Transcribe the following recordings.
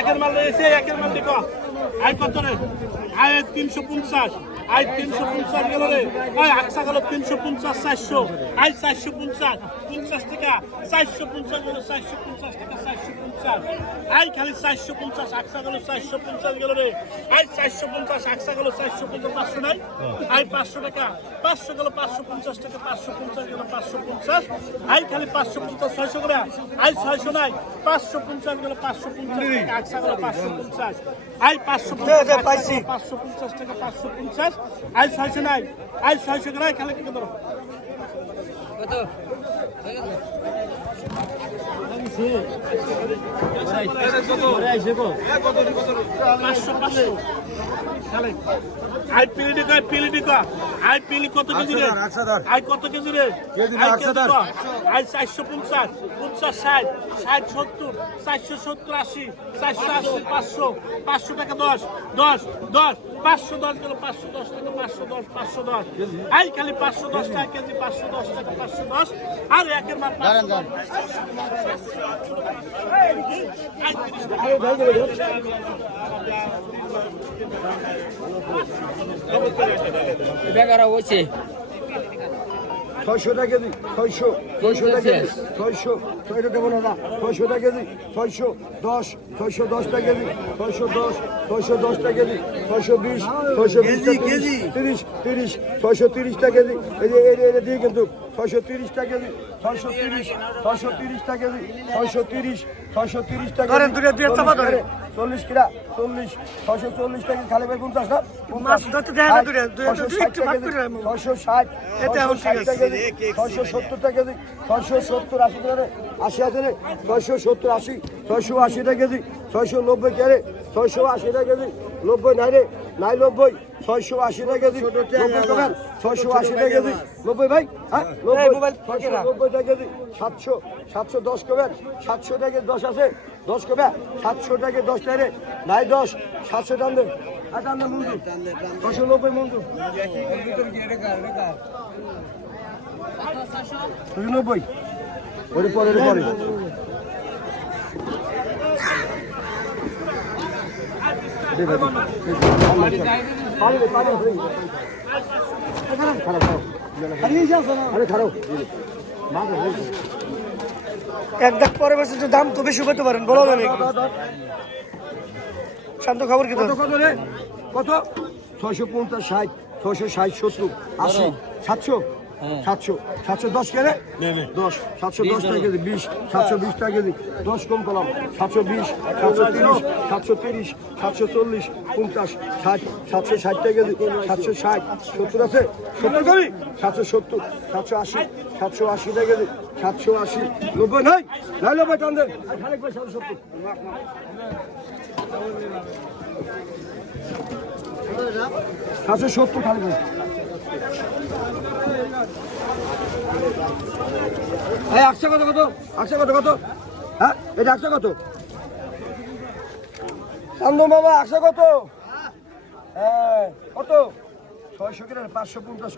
একের মাল রয়েছে একের মাল দিক আয় কত রে? আয় তিনশো পঞ্চাশ। আয় তিনশো পঞ্চাশ গেল রে আয় আকসা গেল তিনশো পঞ্চাশ চারশো। আয় চারশো পঞ্চাশ পঞ্চাশ টাকা। চারশো পঞ্চাশ গেল চারশো পঞ্চাশ টাকা চারশো পঞ্চাশ। আয় খালি চারশো পঞ্চাশ আকসা গেল চারশো পঞ্চাশ গেল রে আয় চারশো পঞ্চাশ আকসা গেল চারশো পঞ্চাশ পাঁচশো নাই। আয় পাঁচশো টাকা। পাঁচশো গেল পাঁচশো পঞ্চাশ টাকা পাঁচশো পঞ্চাশ গেল পাঁচশো পঞ্চাশ। আয় খালি পাঁচশো পঞ্চাশ ছয়শো করে আয় ছয়শো নাই। পাঁচশো পঞ্চাশ গেল পাঁচশো পঞ্চাশ টাকা আকসা গেল পাঁচশো পঞ্চাশ। আয় পাঁচশো পঞ্চাশ পাইছি। পাঁচশো পঞ্চাশ টাকা পাঁচশো পঞ্চাশ। আয় ছয়শো নাই আয় ছয়শো আয় খালি কি ধরো কত কেজি রে? আই কত কেজি রে? আই আই চারশো পঞ্চাশ পঞ্চাশ ষাট ষাট সত্তর চারশো সত্তর আশি চারশো আশি পাঁচশো পাঁচশো টাকা দশ দশ দশ। পাঁচশো দশ গেল পাঁচশো দশ টাকা পাঁচশো দশ পাঁচশো দশ আই খালি পাঁচশো দশ টাকা কেজি পাঁচশো দশ টাকা পাঁচশো দশ আর একের মাল পাঁচশো দশ। আই তিরিশ টাকা। বেকারা হয়েছে ছয়শো টাকা কেজি ছয়শো ছয়শো টাকা কেজি ছয়শো ছয়শো দেবো না না ছয়শো টাকা কেজি ছয়শো দশ ছয়শো দশ টাকা কেজি ছয়শো দশ ছয়শো দশ টাকা কেজি ছয়শো বিশ ছয়শো বিশ কেজি তিরিশ তিরিশ ছয়শো তিরিশ টাকা কেজি এই যে এই যে- এই দিয়ে কিন্তু ছয়শো তিরিশ টাকা কেজি ছয়শো তিরিশ ছয়শো তিরিশ টাকা কেজি ছয়শো তিরিশ ছয়শো তিরিশ টাকা চল্লিশ কিরা চল্লিশ ছয়শো চল্লিশ থেকে খালি ভাই পঞ্চাশ না ষাট ছশো ষাট আছে। ছয়শো সত্তর টাকা কেজি ছয়শো সত্তর আশি টাকা আশি হাজারে ছয়শো সত্তর আশি ছয়শো আশি টাকা কেজি ছয়শো নব্বই কেরে ছয়শো আশি টাকা কেজি নব্বই নাই রে নাই নব্বই ছয়শো আশি টাকা কেজি। ছয়শো আশি টাকা কেজি। নব্বই ভাই হ্যাঁ? নব্বই টাকা কেজি। সাতশো সাতশো দশ কমেন সাতশো টাকা দশ আছে। দশ কমে সাতশো টাকা দশ টাকা নাই দশ সাতশো টান দেন টান দেন নব্বই মঞ্জুর নব্বই। ওর পরে ওর পরে আরে খারাপ এক দাগ পরে বছর দাম তো বেশি করতে পারেন বলো না শান্ত খবর কি কত? ছয়শো পঞ্চাশ ষাট ছয়শো ষাট সত্তর আশি সাতশো। সাতশো সাতশো দশ কেজি? দশ সাতশো দশ টাকা কেজি বিশ সাতশো বিশ টাকা কেজি। দশ কম করলাম সাতশো বিশ সাতশো তিরিশ সাতশো তিরিশ সাতশো চল্লিশ পঞ্চাশ ষাট সাতশো ষাট টাকা কেজি সাতশো ষাট সত্তর আছে? সত্তর কবি সাতশো সত্তর সাতশো আশি সাতশো আশি টাকা কেজি। সাতশো আশি। নব্বই নাই? নাই নব্বই, টান সাতশো সত্তর খালি এই একশো কত কত? একশো কত কত? হ্যাঁ এটা একশো কত? চান্দন বাবা, একশো কত? হ্যাঁ কত? ছয়শো কিনা পাঁচশো পঞ্চাশ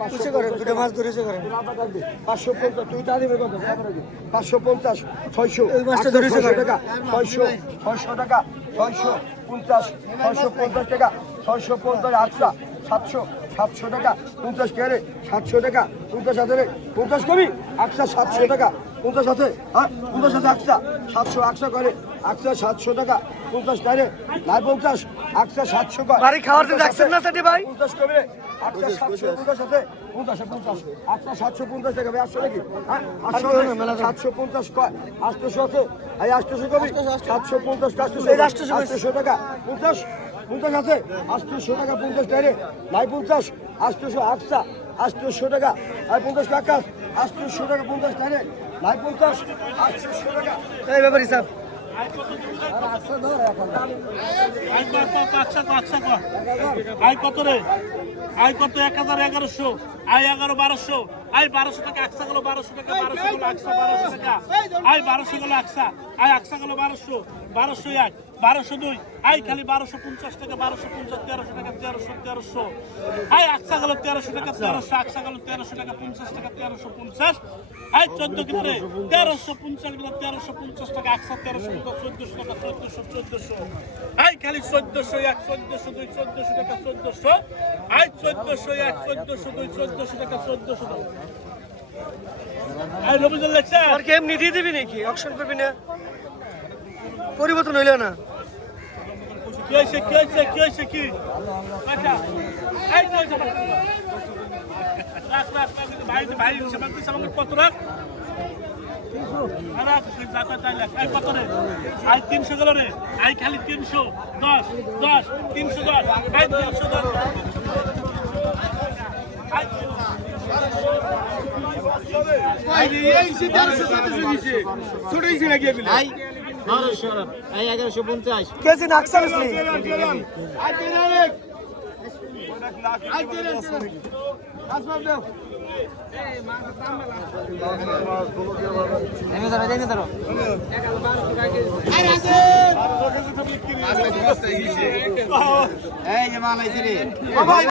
পাঁচশো করেন দুটো মাছ ধরেছে করেন পাঁচশো পঞ্চাশ তুই তা দিবে কত? পাঁচশো পঞ্চাশ ছয়শো। এই মাছটা আটশো, ধরেছে টাকা। ছয়শো ছয়শো টাকা। ছয়শো পঞ্চাশ ছয়শো পঞ্চাশ টাকা। ছয়শো পঞ্চাশ আটশো সাতশো সাতশো টাকা। পঞ্চাশ কেরে সাতশো টাকা। পঞ্চাশ হাজারে পঞ্চাশ কমি আটশো সাতশো টাকা। পঞ্চাশ আছে? হ্যাঁ? পঞ্চাশ আছে আটশো। সাতশো একশো করে। একশো সাতশো টাকা। পঞ্চাশ কেরে নাই পঞ্চাশ। একশো সাতশো করে বাড়ি খাওয়ার দিন রাখছেন না সেটি ভাই? পঞ্চাশ কমে আটশো সাতশো পঞ্চাশ। আছে? পঞ্চাশে পঞ্চাশ। আটশো সাতশো পঞ্চাশ টাকা আটশো নাকি? হ্যাঁ আটশো সাতশো পঞ্চাশ কয়? আটশোশো আছে? এই আটশোশো কবি? সাতশো পঞ্চাশ আটশোশো আটশোশো টাকা। পঞ্চাশ? পঞ্চাশ আছে? আটশোশো টাকা পঞ্চাশ টাকা নাই পঞ্চাশ? আটশোশো আটশা আটশোশো টাকা। আর পঞ্চাশ টাকা আটশোশো টাকা পঞ্চাশ টাকা নাই পঞ্চাশ? আটশোশো টাকা। এই ব্যাপার হিসাব আই কত রে আয় কত এক হাজার এগারোশো আয় এগারো বারোশো আয় বারোশো টাকা একশো গেলো বারোশো টাকা বারোশো গেলো একশো বারোশো টাকা আয় বারোশো গেলো একশা আয় একশো গেলো বারোশো বারোশো এক বারোশো দুই। আই খালি বারোশো পঞ্চাশ টাকা বারোশো পঞ্চাশ তেরোশো টাকা তেরোশো তেরোশো। আই আকসা গেল তেরোশো টাকা তেরোশো আকসা গেল তেরোশো টাকা পঞ্চাশ টাকা তেরোশো পঞ্চাশ। আই চোদ্দ কিলোরে তেরোশো পঞ্চাশ গেল তেরোশো পঞ্চাশ টাকা একশো তেরোশো টাকা চোদ্দশো টাকা চোদ্দশো চোদ্দশো। আই খালি চোদ্দশো এক চোদ্দশো দুই চোদ্দশো টাকা চোদ্দশো। আই চোদ্দশো এক চোদ্দশো দুই চোদ্দশো টাকা চোদ্দশো টাকা। আই রবিজুল লেখছে আর কি এমনি দিয়ে দিবি নাকি? অকশন করবি না? পরিবর্তন হইলে না। কি হয়েছে কি হয়েছে কি হয়েছে কি? এই তো হয়েছে বাচ্চা। রাখ রাখ রাখ কিন্তু ভাই ভাই হিসেবে তুই আমাকে কত রাখ? আর রাখ, তুই যা কয় তাই রাখ। এই কত রে? আই তিনশো গেল রে। আই খালি তিনশো। দশ দশ তিনশো দশ। আই তিনশো দশ। আই আই বারোশো আই এগারোশো পঞ্চাশ কেজি নাকসাল আসলি নেমে ধরো নেমে ধরো এই যে মাল আইছে রে